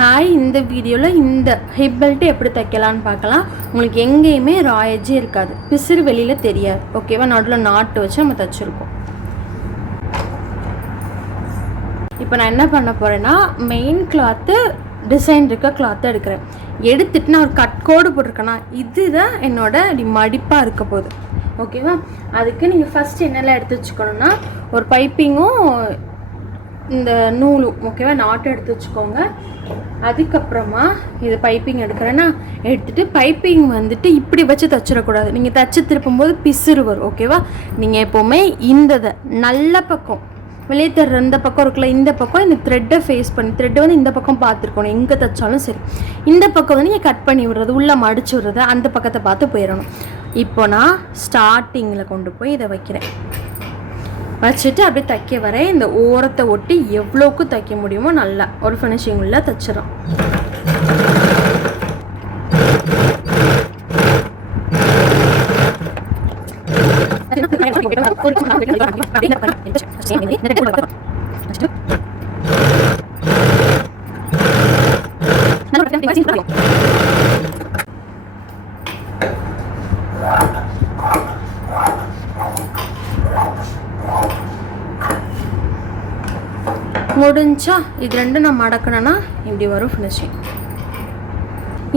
Hi, இந்த வீடியோவில் இந்த ஹிப் பெல்ட் எப்படி தைக்கலான்னு பார்க்கலாம். உங்களுக்கு எங்கேயுமே ராயஜே இருக்காது, பிசிறு வெளியில் தெரியாது. ஓகேவா? நடுவில் நாட்டு வச்சு நம்ம தைச்சிருக்கோம். இப்போ நான் என்ன பண்ண போகிறேன்னா, மெயின் கிளாத்து டிசைன் இருக்க கிளாத்தை எடுக்கிறேன். எடுத்துட்டு நான் ஒரு கட் கோடு போட்டிருக்கேன்னா இதுதான் என்னோட மடிப்பாக இருக்க போகுது. ஓகேவா? அதுக்கு நீங்கள் ஃபஸ்ட்டு என்னெல்லாம் எடுத்து வச்சுக்கணுன்னா, ஒரு பைப்பிங்கும் இந்த நூலும் ஓகேவா நாட்டு எடுத்து வச்சுக்கோங்க. அதுக்கப்புறமா இது பைப்பிங் எடுக்கிறேன்னா எடுத்துகிட்டு பைப்பிங் வந்துட்டு இப்படி வச்சு தைச்சிடக்கூடாது. நீங்கள் தைச்சி திருப்பும்போது பிசுறு வரும். ஓகேவா? நீங்கள் எப்போவுமே இந்த நல்ல பக்கம் வெளியே தர்ற இந்த பக்கம் இருக்குல்ல, இந்த பக்கம் இந்த த்ரெட்டை ஃபேஸ் பண்ணி த்ரெட்டை வந்து இந்த பக்கம் பார்த்துருக்கணும். எங்கே தைச்சாலும் சரி இந்த பக்கம் வந்து நீங்கள் கட் பண்ணி விடுறது, உள்ளே மடிச்சு விடுறது, அந்த பக்கத்தை பார்த்து போயிடணும். இப்போ நான் ஸ்டார்டிங்கில் கொண்டு போய் இதை வைக்கிறேன். வச்சுட்டு அப்படியே தைக்க வரேன். இந்த ஓரத்தை ஒட்டி எவ்வளோக்கு தைக்க முடியுமோ நல்லா ஒரு ஃபினிஷிங் உள்ள தைச்சிடும். முடிஞ்சா இது ரெண்டும் நான் மடக்கணும்னா இப்படி வரும் ஃபினிஷிங்.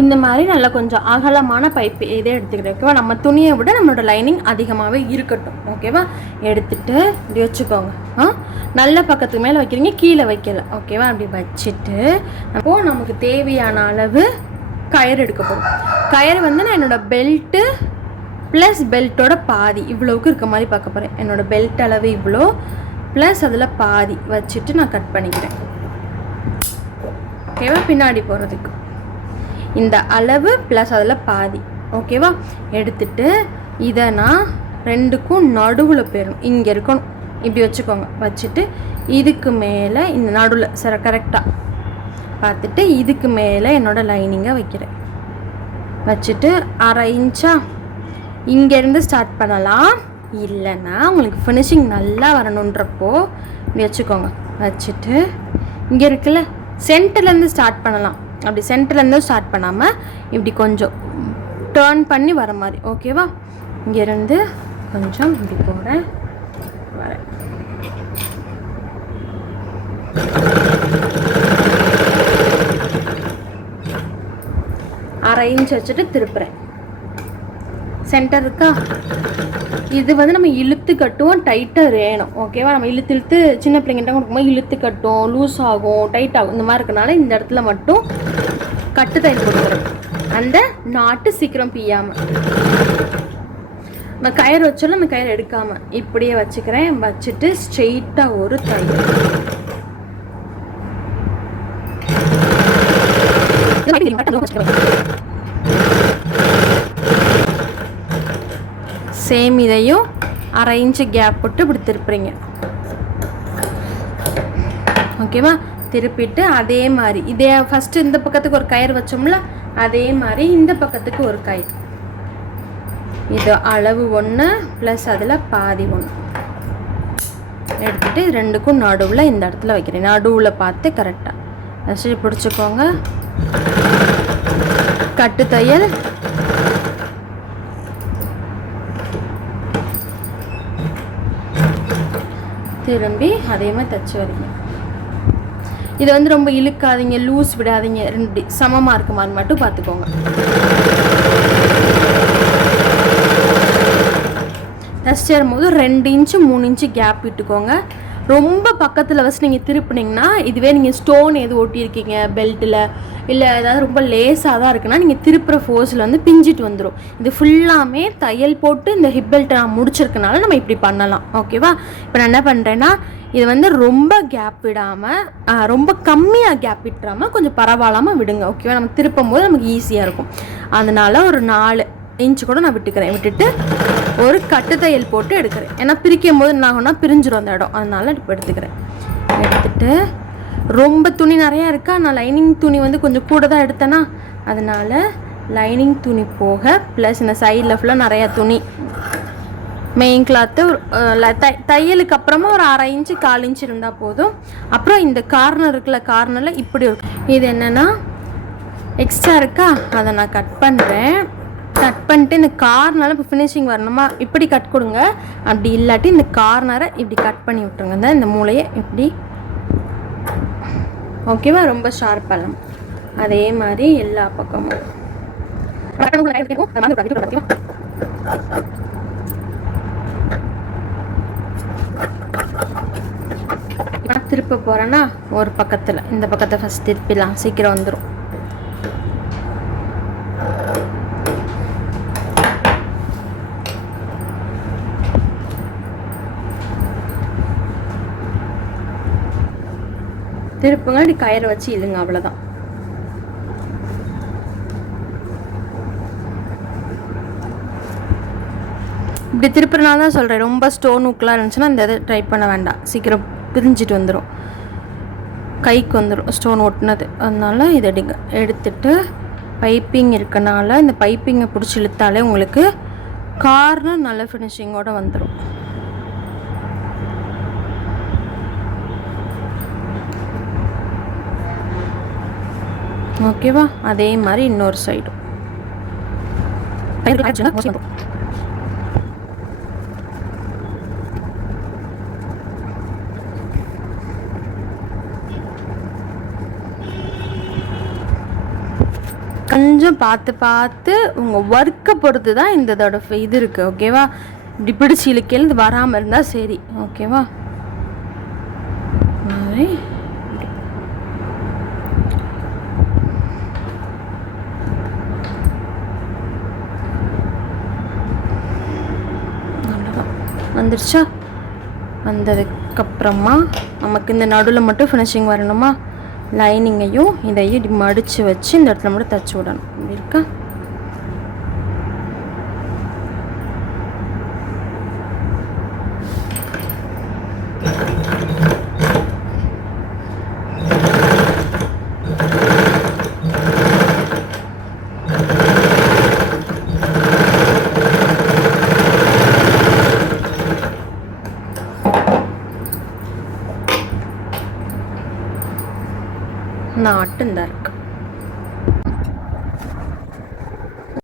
இந்த மாதிரி நல்லா கொஞ்சம் அகலமான பைப்பு இதே எடுத்துக்கிறேன். ஓகேவா? நம்ம துணியை விட நம்மளோட லைனிங் அதிகமாகவே இருக்கட்டும். ஓகேவா? எடுத்துட்டு இப்படி வச்சுக்கோங்க. நல்ல பக்கத்துக்கு மேலே வைக்கிறீங்க, கீழே வைக்கல. ஓகேவா? அப்படி வச்சுட்டு அப்போது நமக்கு தேவையான அளவு கயிறு எடுக்க போகிறோம். கயிறு வந்து நான் என்னோடய பெல்ட்டு ப்ளஸ் பெல்ட்டோட பாதி இவ்வளோவுக்கு இருக்க மாதிரி பார்க்க போகிறேன். என்னோடய பெல்ட் அளவு இவ்வளோ ப்ளஸ் அதில் பாதி வச்சுட்டு நான் கட் பண்ணிக்கிறேன். ஓகேவா? பின்னாடி போகிறதுக்கு இந்த அளவு ப்ளஸ் அதில் பாதி. ஓகேவா? எடுத்துட்டு இதை நான் ரெண்டுக்கும் நடுவில் போயிடணும். இங்கே இருக்கணும். இப்படி வச்சுக்கோங்க. வச்சுட்டு இதுக்கு மேலே இந்த நடுவில் சரி கரெக்டாக பார்த்துட்டு இதுக்கு மேலே என்னோடய லைனிங்கை வைக்கிறேன். வச்சுட்டு 1/2 இன்ச்சா இங்கேருந்து ஸ்டார்ட் பண்ணலாம். இல்லைன்னா உங்களுக்கு ஃபினிஷிங் நல்லா வரணுன்றப்போ இப்படி வச்சுக்கோங்க. வச்சுட்டு இங்கே இருக்குல்ல சென்டர்லேருந்து ஸ்டார்ட் பண்ணலாம். அப்படி சென்டர்லேருந்து ஸ்டார்ட் பண்ணாமல் இப்படி கொஞ்சம் டேர்ன் பண்ணி வர மாதிரி. ஓகேவா? இங்கேருந்து கொஞ்சம் இப்படி போகிறேன் வரேன். அரை இன்ச் வச்சுட்டு திருப்புறேன். சென்டர் இருக்கா? இது வந்து நம்ம இழுத்து கட்டுவோம், டைட்டாக வேணும். ஓகேவா? நம்ம இழுத்து இழுத்து சின்ன பிள்ளைங்கிட்ட கொடுக்கும்போது இழுத்து கட்டும், லூஸ் ஆகும், டைட் ஆகும். இந்த மாதிரி இருக்கனால இந்த இடத்துல மட்டும் கட்டு தையல் கொடுக்குறேன். அந்த நாட்டு சீக்கிரம் பிய்யாமல் நம்ம கயிறு வச்சாலும் அந்த கயிறு எடுக்காமல் இப்படியே வச்சுக்கிறேன். வச்சுட்டு ஸ்ட்ரெயிட்டாக ஒரு தையல். சேம் இதையும் 1/2 இன்ச்சு கேப் போட்டு இப்படி திருப்புறீங்க. ஓகேவா? திருப்பிட்டு அதே மாதிரி இதே ஃபஸ்ட்டு இந்த பக்கத்துக்கு ஒரு கயிறு வச்சோம்ல, அதே மாதிரி இந்த பக்கத்துக்கு ஒரு கயிறு. இது அளவு 1 ப்ளஸ் அதில் பாதி 1 எடுத்துகிட்டு ரெண்டுக்கும் நடுவில் இந்த இடத்துல வைக்கிறேன். நடுவில் பார்த்து கரெக்டாக வச்சு பிடிச்சிக்கோங்க. கட்டு தையல். திரும்பி அதே மாதிரி தைச்சி வரீங்க. இதை வந்து ரொம்ப இழுக்காதீங்க, லூஸ் விடாதீங்க. ரெண்டு சமமாக இருக்குமான்னு மட்டும் பார்த்துக்கோங்க. தைச்சி வரும்போது 2 இன்ச்சு 3 இன்ச்சு கேப் விட்டுக்கோங்க. ரொம்ப பக்கத்தில் வச்சு நீங்கள் திருப்பினீங்கன்னா, இதுவே நீங்கள் ஸ்டோன் எது ஓட்டியிருக்கீங்க பெல்ட்டில், இல்லை ஏதாவது ரொம்ப லேஸாக தான் இருக்குன்னா நீங்கள் திருப்புற ஃபோர்ஸில் வந்து பிஞ்சிட்டு வந்துடும். இது ஃபுல்லாமே தையல் போட்டு இந்த ஹிப் பெல்ட்டை நான் முடிச்சிருக்கனால நம்ம இப்படி பண்ணலாம். ஓகேவா? இப்போ நான் என்ன பண்ணுறேன்னா, இது வந்து ரொம்ப கேப் விடாமல் ரொம்ப கம்மியாக கேப் விட்டுறாமல் கொஞ்சம் பரவாயில்லாமல் விடுங்க. ஓகேவா? நம்ம திருப்பும் போது நமக்கு ஈஸியாக இருக்கும். அதனால் ஒரு 4 இன்ச்சு கூட நான் விட்டுக்கிறேன். விட்டுட்டு ஒரு கட்டு தையல் போட்டு எடுக்கிறேன். ஏன்னா பிரிக்கும் போது என்ன ஆகும்னா பிரிஞ்சிடும் அந்த இடம். அதனால் இப்போ எடுத்துக்கிறேன். எடுத்துட்டு ரொம்ப துணி நிறையா இருக்கா, நான் லைனிங் துணி வந்து கொஞ்சம் கூட தான் எடுத்தேன்னா அதனால் லைனிங் துணி போக ப்ளஸ் இந்த சைடில் ஃபுல்லாக நிறையா துணி மெயின் கிளாத்து தையலுக்கு அப்புறமா ஒரு 1/2 இன்ச்சு 1/4 இன்ச்சு இருந்தால் போதும். அப்புறம் இந்த கார்னர் இருக்குல்ல, கார்னரில் இப்படி இருக்கும். இது என்னென்னா எக்ஸ்ட்ரா இருக்கா, அதை நான் கட் பண்ணுறேன். கட் பண்ணிட்டு இந்த கார்னரில் இப்போ ஃபினிஷிங் வரணுமா, இப்படி கட் கொடுங்க. அப்படி இல்லாட்டி இந்த கார்னரை இப்படி கட் பண்ணி விட்டுருங்க, இந்த மூளையை இப்படி. ஓகேவா? ரொம்ப ஷார்ப்பெல்லாம் அதே மாதிரி எல்லா பக்கமும். திருப்ப போகிறேன்னா ஒரு பக்கத்தில், இந்த பக்கத்தை ஃபஸ்ட் திருப்பிடலாம், சீக்கிரம் வந்துடும். திருப்புங்க, இப்படி கயிறை வச்சு இழுங்க, அவ்வளோதான். இப்படி திருப்புறனால தான் சொல்கிறேன், ரொம்ப ஸ்டோன் ஊக்கெலாம் இருந்துச்சுன்னா இந்த இதை ட்ரை பண்ண வேண்டாம், சீக்கிரம் பிரிஞ்சிட்டு வந்துடும், கைக்கு வந்துடும் ஸ்டோன் ஒட்டினது. அதனால இதை எடுத்துட்டு பைப்பிங் இருக்கனால இந்த பைப்பிங்கை பிடிச்சி இழுத்தாலே உங்களுக்கு கார்னர் நல்ல ஃபினிஷிங்கோடு வந்துடும். ஓகேவா? அதே மாதிரி இன்னொரு சைடும். கொஞ்சம் பார்த்து உங்கள் ஒர்க்கை பொறுத்து தான் இந்த இதோட இது இருக்குது. ஓகேவா? இப்படி பிடிச்சி இழுக்கையில் இது வராமல் இருந்தால் சரி. ஓகேவா? வந்துடுச்சா? வந்ததுக்கப்புறமா நமக்கு இந்த நடுவில் மட்டும் ஃபினிஷிங் வரணுமா, லைனிங்கையும் இதையும் இப்படி மடித்து வச்சு இந்த இடத்துல மட்டும் தைச்சி விடணும். இப்படி இருக்கா? நாட்டு இந்த இருக்கு.